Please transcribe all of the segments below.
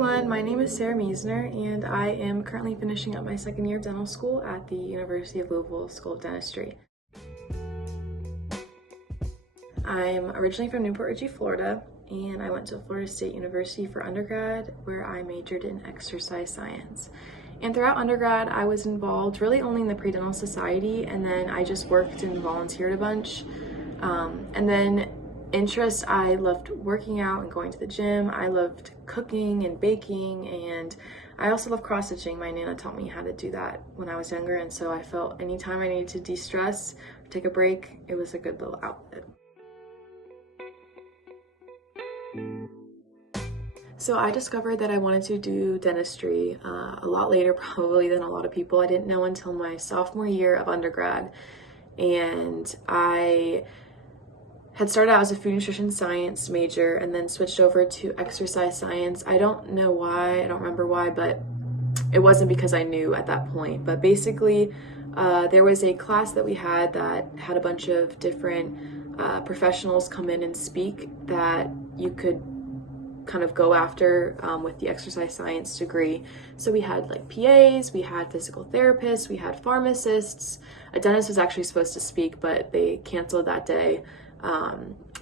everyone, my name is Sarah Miesner and I am currently finishing up my second year of dental school at the University of Louisville School of Dentistry. I'm originally from Newport Richey, Florida, and I went to Florida State University for undergrad where I majored in exercise science. And throughout undergrad, I was involved really only in the pre-dental society, and then I just worked and volunteered a bunch. And then interest, I loved working out and going to the gym. I loved cooking and baking, and I also love cross-stitching. My Nana taught me how to do that when I was younger, and so I felt anytime I needed to de-stress, take a break, it was a good little outlet. So I discovered that I wanted to do dentistry a lot later probably than a lot of people. I didn't know until my sophomore year of undergrad, and I had started out as a food nutrition science major and then switched over to exercise science. I don't know why, I don't remember why, but it wasn't because I knew at that point. But basically, there was a class that we had that had a bunch of different professionals come in and speak that you could kind of go after with the exercise science degree. So we had like PAs, we had physical therapists, we had pharmacists. A dentist was actually supposed to speak, but they canceled that day.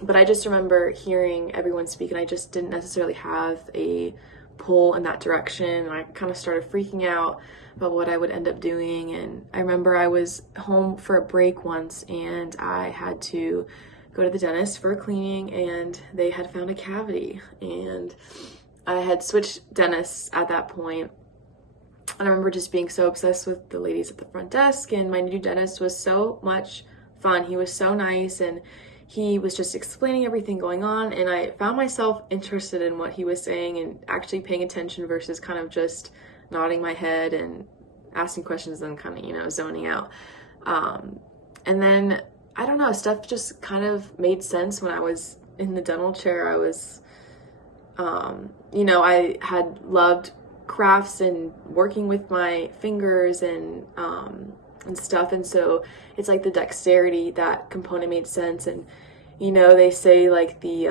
But I just remember hearing everyone speak, and I just didn't necessarily have a pull in that direction. I kind of started freaking out about what I would end up doing. And I remember I was home for a break once, and I had to go to the dentist for a cleaning, and they had found a cavity, and I had switched dentists at that point. And I remember just being so obsessed with the ladies at the front desk, and my new dentist was so much fun. He was so nice, and he was just explaining everything going on, and I found myself interested in what he was saying and actually paying attention versus kind of just nodding my head and asking questions and kind of, zoning out. And then, I don't know, stuff just kind of made sense when I was in the dental chair. I was, I had loved crafts and working with my fingers and stuff, and so it's like the dexterity, that component made sense. And they say like the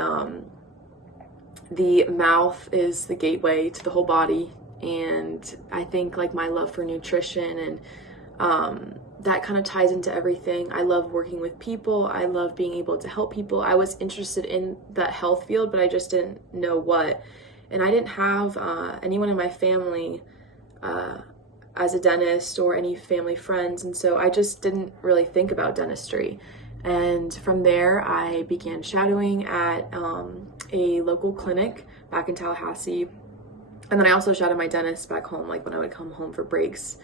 mouth is the gateway to the whole body, and I think like my love for nutrition and that kind of ties into everything. I love working with people. I love being able to help people. I was interested in that health field, but I just didn't know what. And I didn't have anyone in my family as a dentist or any family friends, and so I just didn't really think about dentistry. And from there, I began shadowing at a local clinic back in Tallahassee, and then I also shadowed my dentist back home, like when I would come home for breaks.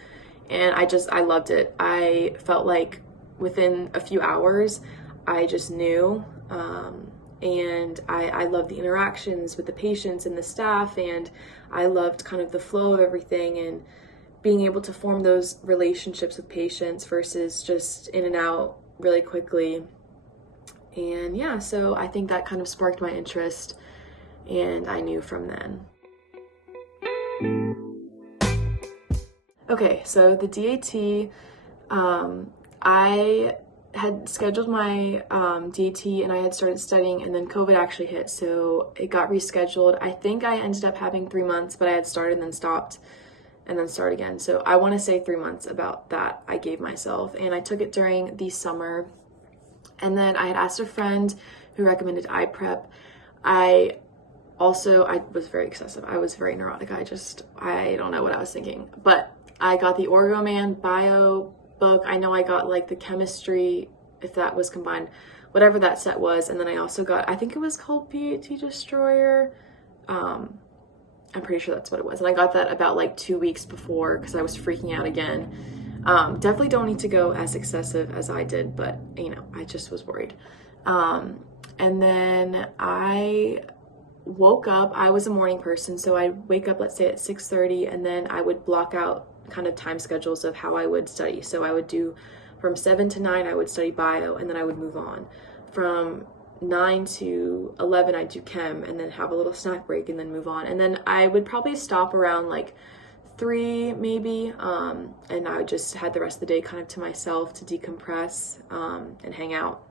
And I loved it. I felt like within a few hours, I just knew, and I loved the interactions with the patients and the staff, and I loved kind of the flow of everything and being able to form those relationships with patients versus just in and out really quickly. And yeah, so I think that kind of sparked my interest, and I knew from then. Okay, so the DAT, I had scheduled my DAT and I had started studying, and then COVID actually hit, so it got rescheduled. I think I ended up having 3 months, but I had started and then stopped and then started again. So I want to say 3 months about that I gave myself, and I took it during the summer. And then I had asked a friend who recommended iPrep. I was very excessive. I was very neurotic. I don't know what I was thinking, but I got the Orgoman bio book. I know I got like the chemistry, if that was combined, whatever that set was. And then I also got, I think it was called PAT Destroyer. I'm pretty sure that's what it was. And I got that about like 2 weeks before because I was freaking out again. Definitely don't need to go as excessive as I did, but I just was worried. And then I woke up. I was a morning person, so I'd wake up, let's say at 6:30, and then I would block out kind of time schedules of how I would study. So I would do from 7 to 9, I would study bio, and then I would move on. From 9 to 11, I'd do chem, and then have a little snack break, and then move on. And then I would probably stop around like 3 maybe, and I just had the rest of the day kind of to myself to decompress and hang out.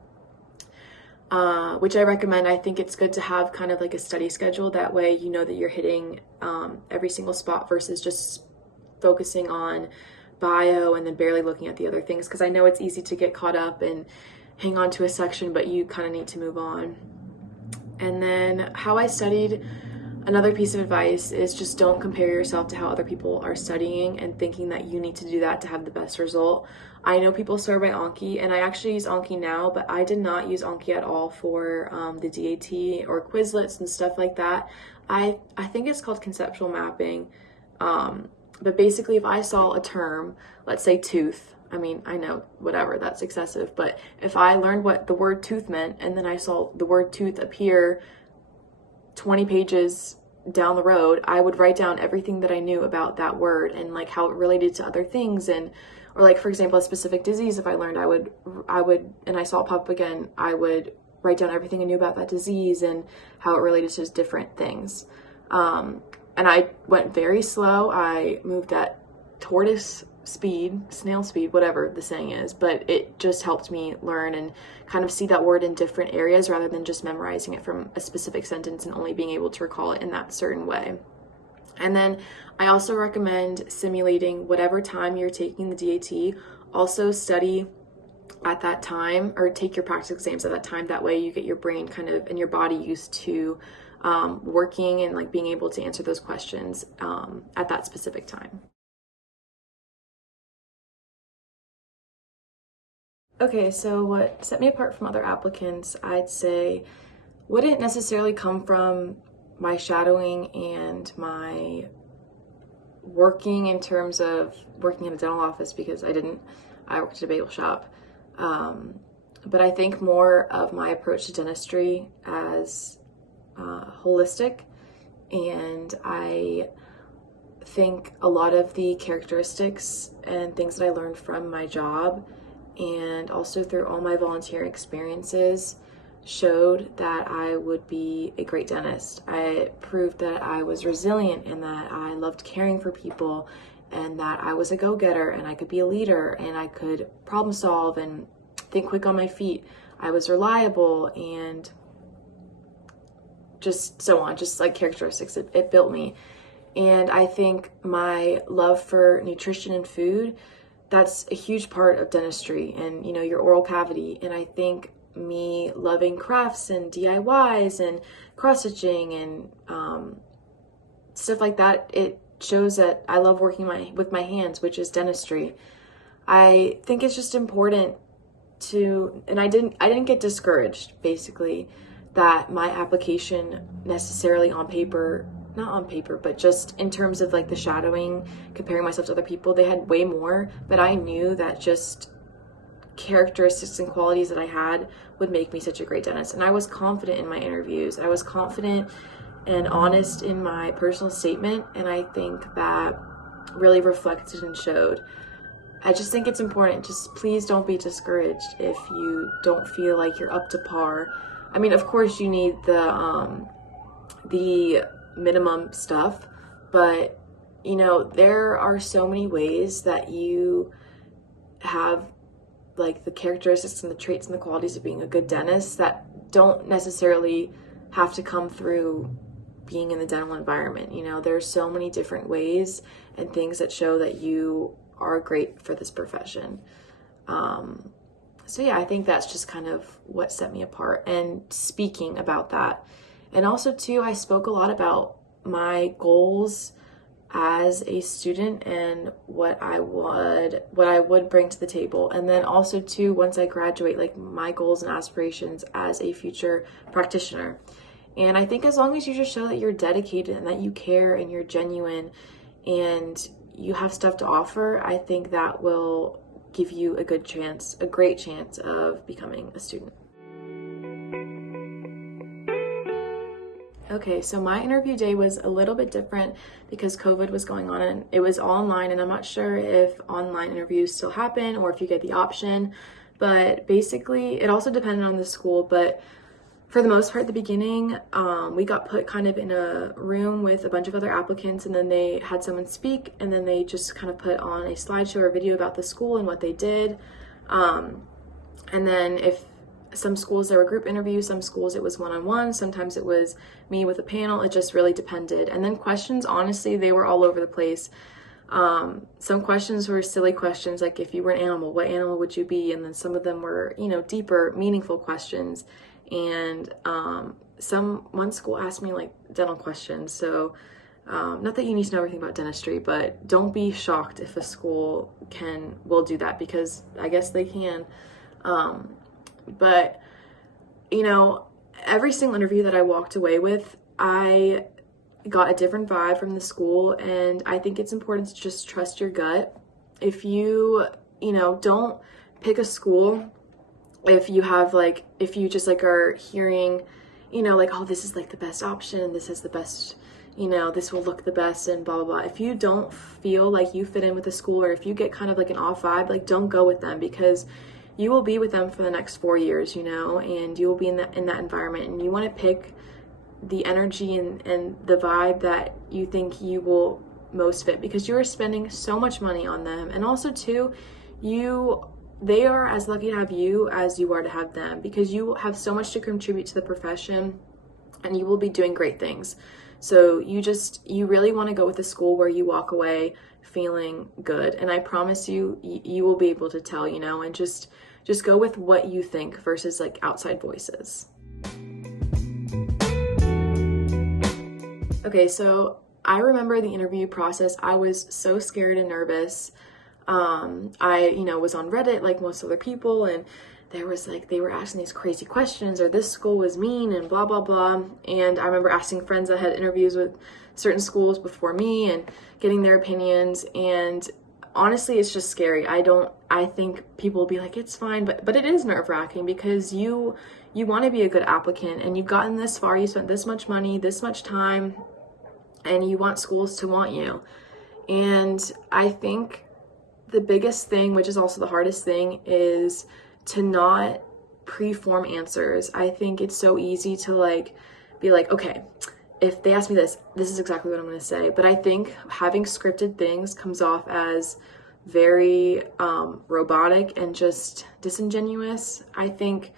which I recommend. I think it's good to have kind of like a study schedule. That way you know that you're hitting every single spot versus just focusing on bio and then barely looking at the other things, because I know it's easy to get caught up and hang on to a section, but you kind of need to move on. And then how I studied, another piece of advice is just don't compare yourself to how other people are studying and thinking that you need to do that to have the best result. I know people swear by Anki, and I actually use Anki now, but I did not use Anki at all for the DAT or Quizlets and stuff like that. I think it's called conceptual mapping. But basically, if I saw a term, let's say tooth, I mean, I know, whatever, that's excessive, but if I learned what the word tooth meant and then I saw the word tooth appear 20 pages down the road, I would write down everything that I knew about that word and like how it related to other things. And or like, for example, a specific disease, if I learned, I would, and I saw it pop up again, I would write down everything I knew about that disease and how it related to different things. And I went very slow. I moved at tortoise speed, snail speed, whatever the saying is, but it just helped me learn and kind of see that word in different areas rather than just memorizing it from a specific sentence and only being able to recall it in that certain way. And then I also recommend simulating whatever time you're taking the DAT. Also study at that time, or take your practice exams at that time. That way you get your brain kind of and your body used to working and like being able to answer those questions at that specific time. Okay, so what set me apart from other applicants, I'd say, wouldn't necessarily come from my shadowing and my working in terms of working in a dental office, because I worked at a bagel shop. But I think more of my approach to dentistry as holistic, and I think a lot of the characteristics and things that I learned from my job and also through all my volunteer experiences showed that I would be a great dentist. I proved that I was resilient and that I loved caring for people and that I was a go-getter and I could be a leader and I could problem solve and think quick on my feet. I was reliable and just so on, just like characteristics. It built me. And I think my love for nutrition and food, that's a huge part of dentistry and, your oral cavity. And I think me loving crafts and DIYs and cross-stitching and stuff like that, it shows that I love working with my hands, which is dentistry. I think it's just important and I didn't get discouraged, basically, that my application necessarily not on paper, but just in terms of like the shadowing, comparing myself to other people, they had way more, but I knew that just characteristics and qualities that I had would make me such a great dentist. And I was confident in my interviews. I was confident and honest in my personal statement, and I think that really reflected and showed. I just think it's important, just please don't be discouraged if you don't feel like you're up to par. I mean, of course you need the minimum stuff, but there are so many ways that you have like the characteristics and the traits and the qualities of being a good dentist that don't necessarily have to come through being in the dental environment. There's so many different ways and things that show that you are great for this profession. So yeah, I think that's just kind of what set me apart, and speaking about that. And also too, I spoke a lot about my goals as a student and what I would bring to the table. And then also too, once I graduate, like my goals and aspirations as a future practitioner. And I think as long as you just show that you're dedicated and that you care and you're genuine and you have stuff to offer, I think that will give you a great chance of becoming a student. Okay, so my interview day was a little bit different because COVID was going on and it was all online, and I'm not sure if online interviews still happen or if you get the option, but basically it also depended on the school. But for the most part, at the beginning, we got put kind of in a room with a bunch of other applicants, and then they had someone speak, and then they just kind of put on a slideshow or video about the school and what they did. And then if Some schools there were group interviews, some schools it was one-on-one, sometimes it was me with a panel. It just really depended. And then questions, honestly, they were all over the place. Some questions were silly questions, like if you were an animal, what animal would you be? And then some of them were, deeper, meaningful questions. And one school asked me like dental questions. So not that you need to know everything about dentistry, but don't be shocked if a school will do that, because I guess they can. But every single interview that I walked away with, I got a different vibe from the school, and I think it's important to just trust your gut. If you, don't pick a school if you just like are hearing, oh, this is like the best option, this is the best, this will look the best and blah, blah, blah. If you don't feel like you fit in with the school, or if you get kind of like an off vibe, like don't go with them, because you will be with them for the next 4 years, and you will be in that environment, and you want to pick the energy and the vibe that you think you will most fit, because you are spending so much money on them. And also too, they are as lucky to have you as you are to have them, because you have so much to contribute to the profession and you will be doing great things. So you really want to go with a school where you walk away feeling good. And I promise you will be able to tell, and just go with what you think versus like outside voices. Okay, so I remember the interview process. I was so scared and nervous. I was on Reddit like most other people, and they were asking these crazy questions, or this school was mean and blah, blah, blah. And I remember asking friends that had interviews with certain schools before me and getting their opinions. And honestly, it's just scary. I think people will be like, it's fine, but it is nerve-wracking, because you want to be a good applicant, and you've gotten this far, you spent this much money, this much time, and you want schools to want you. And I think the biggest thing, which is also the hardest thing, is to not pre-form answers. I think it's so easy to be like, okay, if they ask me this is exactly what I'm going to say. But I think having scripted things comes off as very robotic and just disingenuous. I think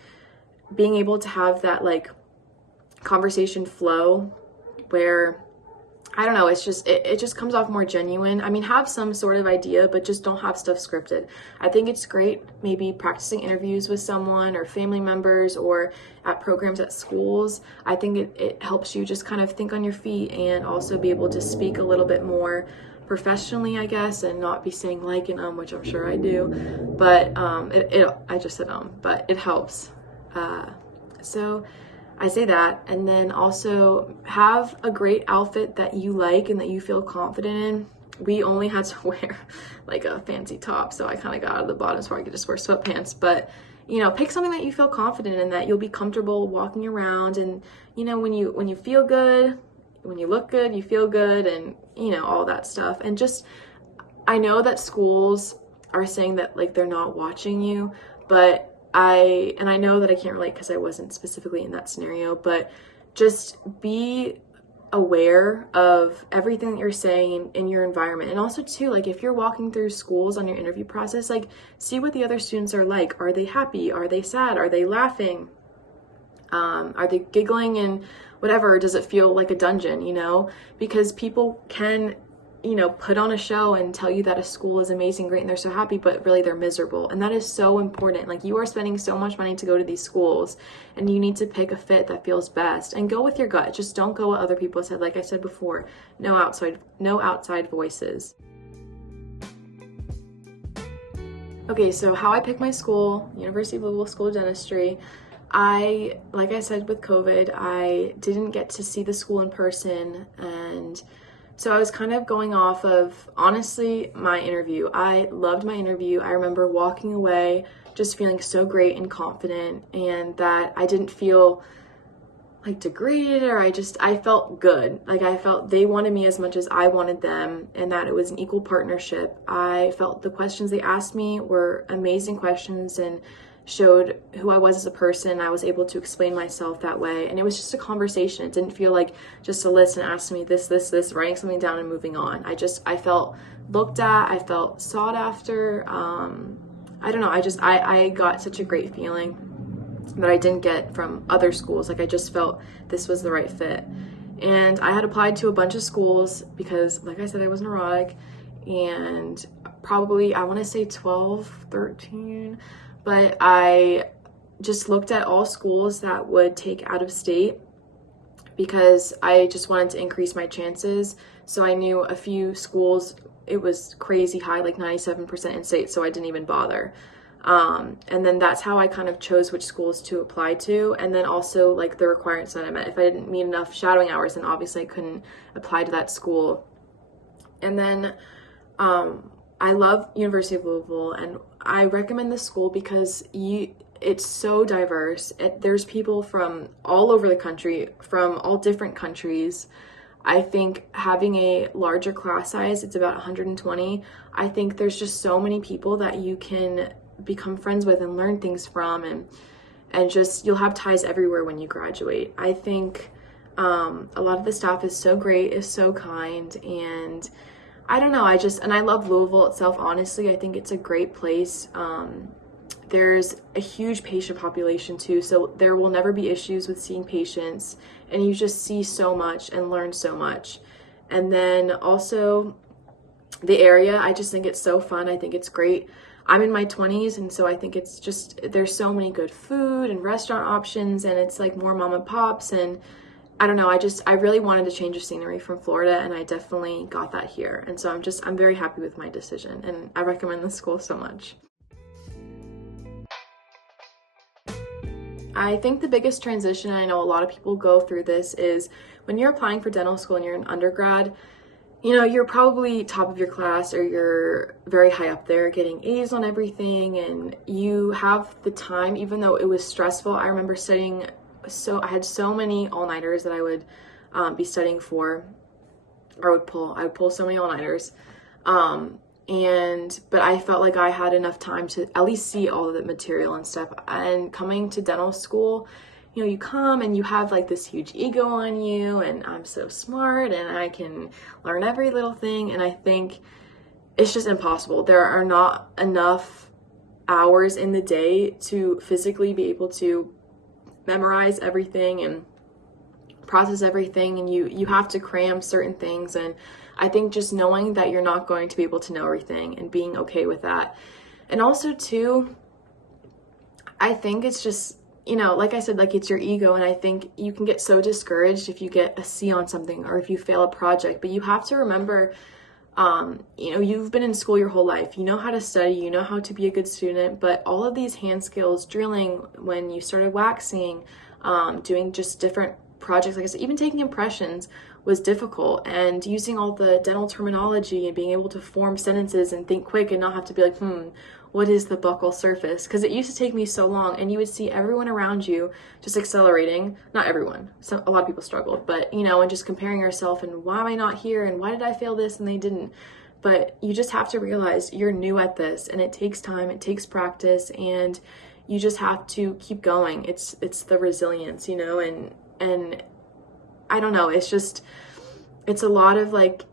being able to have that conversation flow where, I don't know, it just comes off more genuine. I mean, have some sort of idea, but just don't have stuff scripted. I think it's great maybe practicing interviews with someone or family members, or at programs at schools. I think it helps you just kind of think on your feet, and also be able to speak a little bit more professionally, I guess, and not be saying like and which I'm sure I do. But I just said but it helps. So I say that, and then also have a great outfit that you like and that you feel confident in. We only had to wear like a fancy top, so I kind of got out of the bottoms where I could just wear sweatpants. But pick something that you feel confident in, that you'll be comfortable walking around. And when you feel good, when you look good, you feel good, and all that stuff. And just, I know that schools are saying that they're not watching you, but I know that I can't relate because I wasn't specifically in that scenario, but just be aware of everything that you're saying in your environment. And also too, if you're walking through schools on your interview process, see what the other students are like. Are they happy? Are they sad? Are they laughing? Are they giggling and whatever? Does it feel like a dungeon, Because people can put on a show and tell you that a school is amazing, great, and they're so happy, but really they're miserable. And that is so important. You are spending so much money to go to these schools, and you need to pick a fit that feels best, and go with your gut. Just don't go what other people said. Like I said before, no outside voices. Okay, so how I picked my school, University of Louisville School of Dentistry. Like I said, with COVID, I didn't get to see the school in person, and so I was kind of going off of, honestly, my interview. I loved my interview. I remember walking away just feeling so great and confident, and that I didn't feel degraded, or I felt good. I felt they wanted me as much as I wanted them, and that it was an equal partnership. I felt the questions they asked me were amazing questions and showed who I was as a person. I was able to explain myself that way, and it was just a conversation. It didn't feel like just a list and asking me this, writing something down and moving on. I felt looked at, I felt sought after. I don't know, I got such a great feeling. that I didn't get from other schools. Like I just felt this was the right fit. And I had applied to a bunch of schools because, like I said, I was neurotic, and probably, I want to say 12, 13, but I just looked at all schools that would take out of state because I just wanted to increase my chances. So I knew a few schools, it was crazy high, like 97% in state, so I didn't even bother. And then that's how I kind of chose which schools to apply to. And then also like the requirements that I met. If I didn't meet enough shadowing hours, then obviously I couldn't apply to that school. And then I love University of Louisville, and I recommend this school because it's so diverse. There's people from all over the country, from all different countries. I think having a larger class size, it's about 120. I think there's just so many people that you can become friends with and learn things from, and just you'll have ties everywhere when you graduate. I think a lot of the staff is so great, is so kind, and I don't know, and I love Louisville itself, honestly. I think it's a great place. There's a huge patient population too, so there will never be issues with seeing patients, and you just see so much and learn so much. And then also the area, I just think it's so fun. I think it's great. I'm in my 20s, and so I think it's just, there's so many good food and restaurant options, and it's like more mom and pops, and I don't know, I really wanted to change of scenery from Florida, and I definitely got that here. And so I'm very happy with my decision, and I recommend this school so much. I think the biggest transition, and I know a lot of people go through this, is when you're applying for dental school and you're an undergrad, you know, you're probably top of your class, or you're very high up there getting A's on everything, and you have the time, even though it was stressful. I remember studying, I had so many all-nighters that I would be studying for, or I would pull so many all-nighters. But I felt like I had enough time to at least see all of the material and stuff. And coming to dental school, you know, you come and you have like this huge ego on you, and I'm so smart and I can learn every little thing. And I think it's just impossible. There are not enough hours in the day to physically be able to memorize everything and process everything, and you have to cram certain things. And I think just knowing that you're not going to be able to know everything and being okay with that. And also too, I think it's just, you know, like I said, like it's your ego, and I think you can get so discouraged if you get a C on something or if you fail a project. But you have to remember, you know, you've been in school your whole life. You know how to study, you know how to be a good student, but all of these hand skills, drilling, when you started waxing, doing just different projects, like I said, even taking impressions was difficult, and using all the dental terminology and being able to form sentences and think quick and not have to be like, what is the buccal surface? Because it used to take me so long, and you would see everyone around you just accelerating. Not everyone, a lot of people struggled, but you know, and just comparing yourself and why am I not here and why did I fail this and they didn't. But you just have to realize you're new at this, and it takes time, it takes practice, and you just have to keep going. It's the resilience, you know, and I don't know, it's a lot of like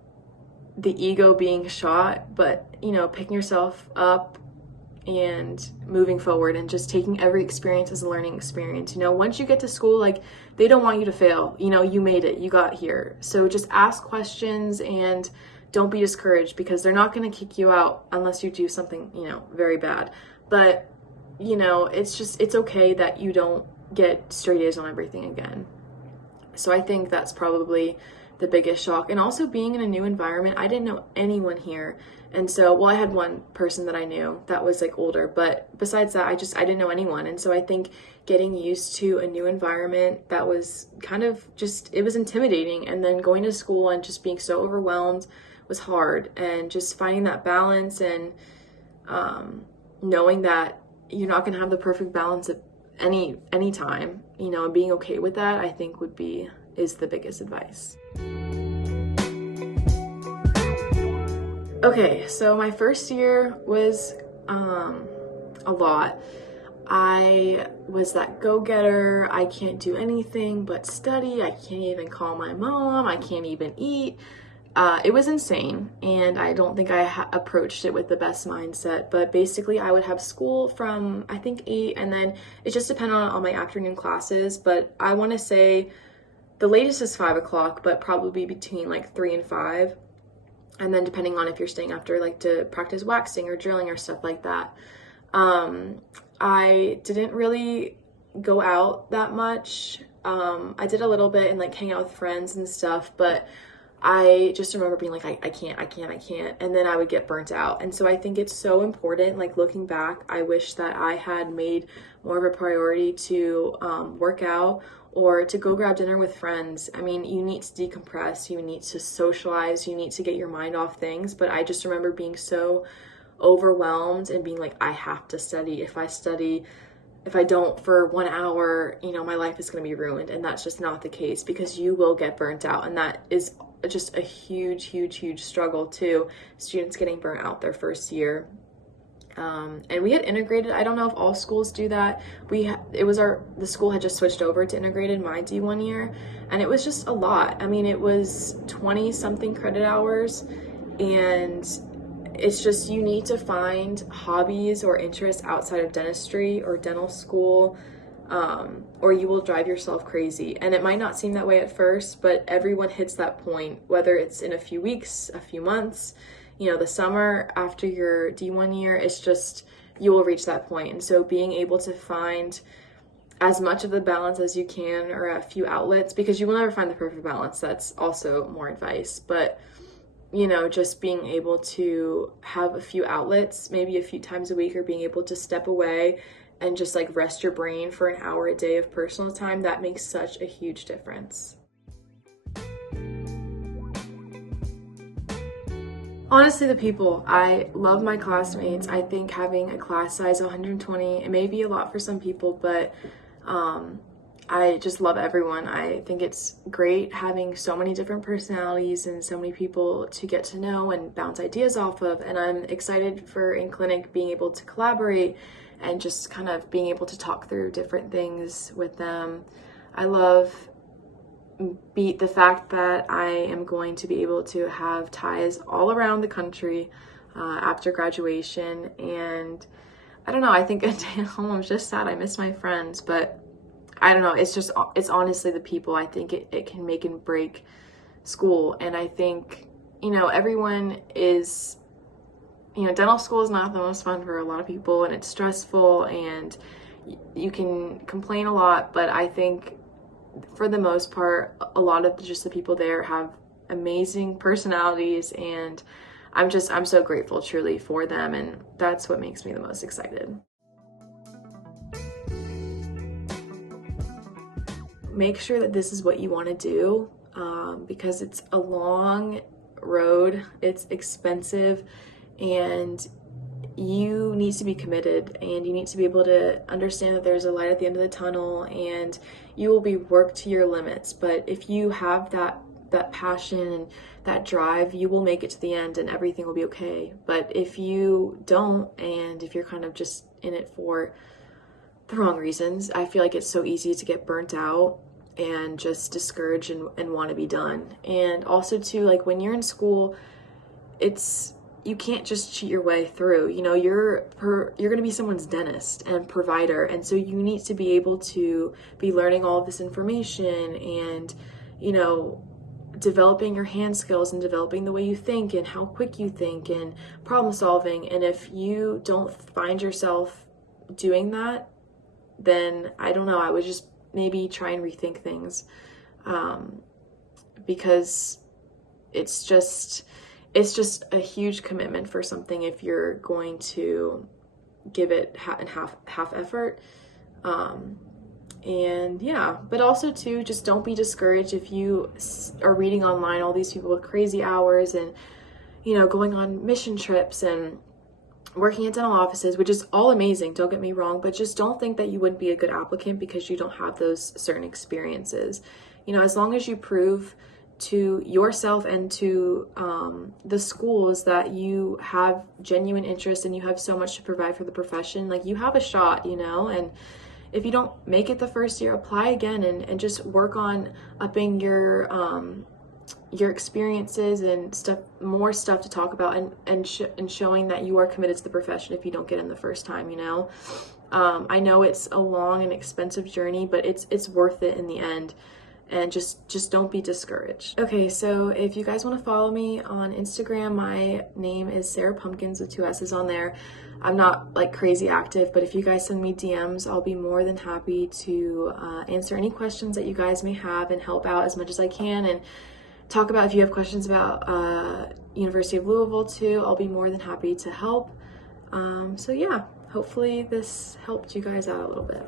the ego being shot, but you know, picking yourself up and moving forward and just taking every experience as a learning experience. You know, once you get to school, like they don't want you to fail. You know, you made it, you got here. So just ask questions and don't be discouraged, because they're not going to kick you out unless you do something, you know, very bad. But you know, it's okay that you don't get straight A's on everything again. So I think that's probably the biggest shock. And also being in a new environment, I didn't know anyone here. And so, well, I had one person that I knew that was like older, but besides that, I didn't know anyone. And so I think getting used to a new environment, that was kind of it was intimidating. And then going to school and just being so overwhelmed was hard. And just finding that balance, and knowing that you're not going to have the perfect balance at any time, you know, and being okay with that, I think is the biggest advice. Okay, so my first year was a lot. I was that go-getter. I can't do anything but study. I can't even call my mom. I can't even eat. It was insane, and I don't think I approached it with the best mindset. But basically, I would have school from, I think, 8, and then it just depended on my afternoon classes. But I want to say the latest is 5 o'clock, but probably between like 3 and 5. And then depending on if you're staying after, like to practice waxing or drilling or stuff like that. I didn't really go out that much. I did a little bit and like hang out with friends and stuff, but I just remember being like, I can't. And then I would get burnt out. And so I think it's so important, like looking back, I wish that I had made more of a priority to work out or to go grab dinner with friends. I mean, you need to decompress, you need to socialize, you need to get your mind off things. But I just remember being so overwhelmed and being like, I have to study. If I don't for 1 hour, my life is going to be ruined. And that's just not the case, because you will get burnt out. And that is just a huge struggle too. Students getting burnt out their first year. And we had integrated. I don't know if all schools do that. The school had just switched over to integrated my D1 year, and it was just a lot. I mean, it was 20 something credit hours, and it's just, you need to find hobbies or interests outside of dentistry or dental school, or you will drive yourself crazy. And it might not seem that way at first, but everyone hits that point, whether it's in a few weeks, a few months, the summer after your D1 year, it's just, you will reach that point. And so being able to find as much of the balance as you can, or a few outlets, because you will never find the perfect balance. That's also more advice. But just being able to have a few outlets, maybe a few times a week, or being able to step away and just like rest your brain for an hour a day of personal time, that makes such a huge difference. Honestly, the people. I love my classmates. I think having a class size of 120, it may be a lot for some people, but I just love everyone. I think it's great having so many different personalities and so many people to get to know and bounce ideas off of. And I'm excited for in clinic being able to collaborate and just kind of being able to talk through different things with them. I love the fact that I am going to be able to have ties all around the country after graduation. And I don't know, I think a day at home, I'm just sad. I miss my friends, but I don't know. It's honestly the people. I think it can make and break school. And I think, everyone is, dental school is not the most fun for a lot of people, and it's stressful, and you can complain a lot. But I think for the most part, a lot of just the people there have amazing personalities, and I'm so grateful truly for them. And that's what makes me the most excited. Make sure that this is what you want to do, because it's a long road, it's expensive, and you need to be committed, and you need to be able to understand that there's a light at the end of the tunnel, and you will be worked to your limits. But if you have that passion and that drive, you will make it to the end and everything will be okay. But if you don't, and if you're kind of just in it for the wrong reasons, I feel like it's so easy to get burnt out and just discouraged and want to be done. And also too, like when you're in school, you can't just cheat your way through. You're going to be someone's dentist and provider, and so you need to be able to be learning all of this information and developing your hand skills and developing the way you think and how quick you think and problem solving. And if you don't find yourself doing that, then I don't know, I would just maybe try and rethink things, because it's just a huge commitment for something if you're going to give it half effort. And yeah, but also too, just don't be discouraged if you are reading online all these people with crazy hours and going on mission trips and working at dental offices, which is all amazing, don't get me wrong, but just don't think that you wouldn't be a good applicant because you don't have those certain experiences. As long as you prove to yourself and to the schools that you have genuine interest and you have so much to provide for the profession, like you have a shot, and if you don't make it the first year, apply again and just work on upping your your experiences and stuff, more stuff to talk about, and showing that you are committed to the profession if you don't get in the first time, you know. I know it's a long and expensive journey, but it's worth it in the end. And just don't be discouraged. Okay, so if you guys want to follow me on Instagram, my name is Sarah Pumpkins with 2 S's on there. I'm not like crazy active, but if you guys send me DMs, I'll be more than happy to answer any questions that you guys may have and help out as much as I can, and talk about if you have questions about University of Louisville too. I'll be more than happy to help. So yeah, hopefully this helped you guys out a little bit.